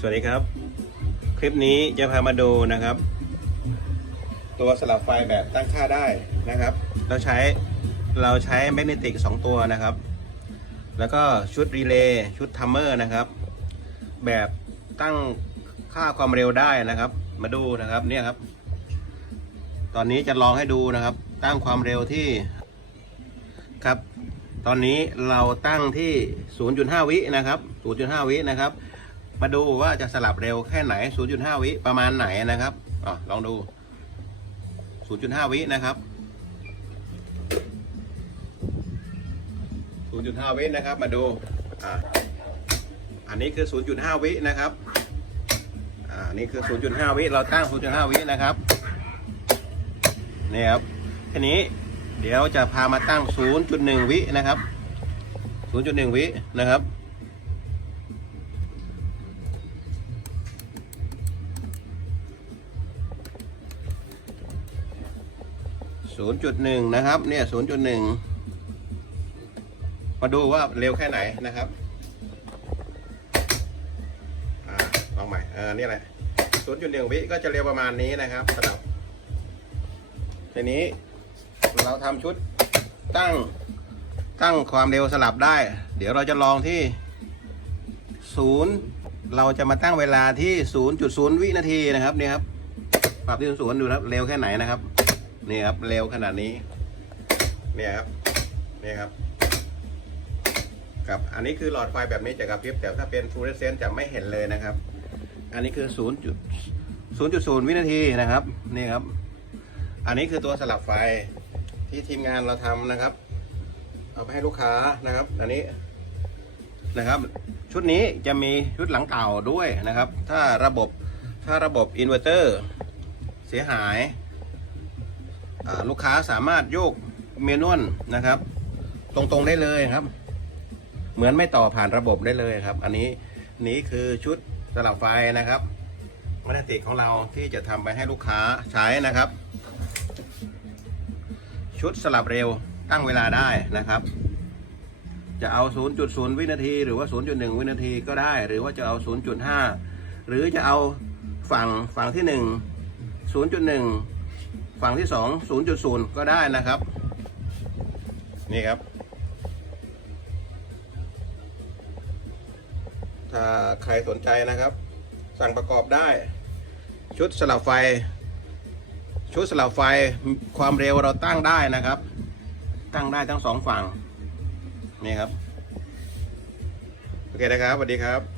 สวัสดีครับ คลิปนี้จะพามาดูนะครับ ตัวสลับไฟแบบตั้งค่าได้นะครับ เราใช้เราใช้แมกเนติก 2 ตัวนะครับ แล้วก็ชุดรีเลย์ชุดทัมเมอร์นะครับ แบบตั้งค่าความเร็วได้นะครับ มาดูนะครับเนี่ยครับ ตอนนี้จะลองให้ดูนะครับ ตั้งความเร็วที่ครับ ตอนนี้เราตั้งที่ 0.5 วินะครับ 0.5 วินะครับ มาดูว่าจะสลับเร็วแค่ไหน 0.5 วิประมาณไหนนะครับอะลองดู 0.5 วินะครับ 0.5 วินะครับ มาดูอะอันนี้คือ 0.5 วินะครับอ่านี่คือ 0.5 วิ เราตั้ง 0.5 วินะครับ นี่ครับ ทีนี้เดี๋ยวจะพามาตั้ง 0.1 วินะครับ 0.1 วินะครับ 0.1นะครับ เนี่ย0.1มาดูว่าเร็วแค่ไหนนะครับอ่าลองใหม่เออนี่แหละ0.1วิก็จะเร็วประมาณนี้นะครับสำหรับทีนี้เราทำชุดตั้งตั้งความเร็วสลับได้ เดี๋ยวเราจะลองที่0เราจะมาตั้งเวลาที่ 0.0 วินาทีนะครับนี่ครับ ปรับที่ศูนย์ดูครับ เร็วแค่ไหนนะครับ นี่ครับเร็วขนาดนี้ เนี่ยครับนี่ครับครับอันนี้คือหลอดไฟแบบนี้จะกระพริบแต่ถ้าเป็นฟลูออเรสเซนต์จะไม่เห็นเลยนะครับ อันนี้คือ0 0.0วินาทีนะครับนี่ครับ อันนี้คือตัวสลับไฟที่ทีมงานเราทำนะครับ เอาไปให้ลูกค้านะครับ อันนี้นะครับ ชุดนี้จะมีชุดหลังเก่าด้วยนะครับ ถ้าระบบถ้าระบบอินเวอร์เตอร์เสียหาย ลูกค้าสามารถโยกเมนวลนะครับ ตรงๆได้เลยครับ เหมือนไม่ต่อผ่านระบบได้เลยครับ อันนี้นี้คือชุดสลับไฟนะครับมาตรฐานของเราที่จะทำไปให้ลูกค้าใช้นะครับ ชุดสลับเร็วตั้งเวลาได้นะครับ จะเอา 0.0 วินาที หรือว่า 0.1 วินาทีก็ได้ หรือว่าจะเอา 0.5 หรือจะเอาฝั่งฝั่งที่ 1 0.1 ฝั่งที่2 0.0ก็ได้นะครับ นี่ครับ ถ้าใครสนใจนะครับ สั่งประกอบได้ ชุดสลับไฟ ชุดสลับไฟความเร็วเราตั้งได้นะครับ ตั้งได้ทั้งสองฝั่ง นี่ครับ โอเคนะครับสวัสดีครับ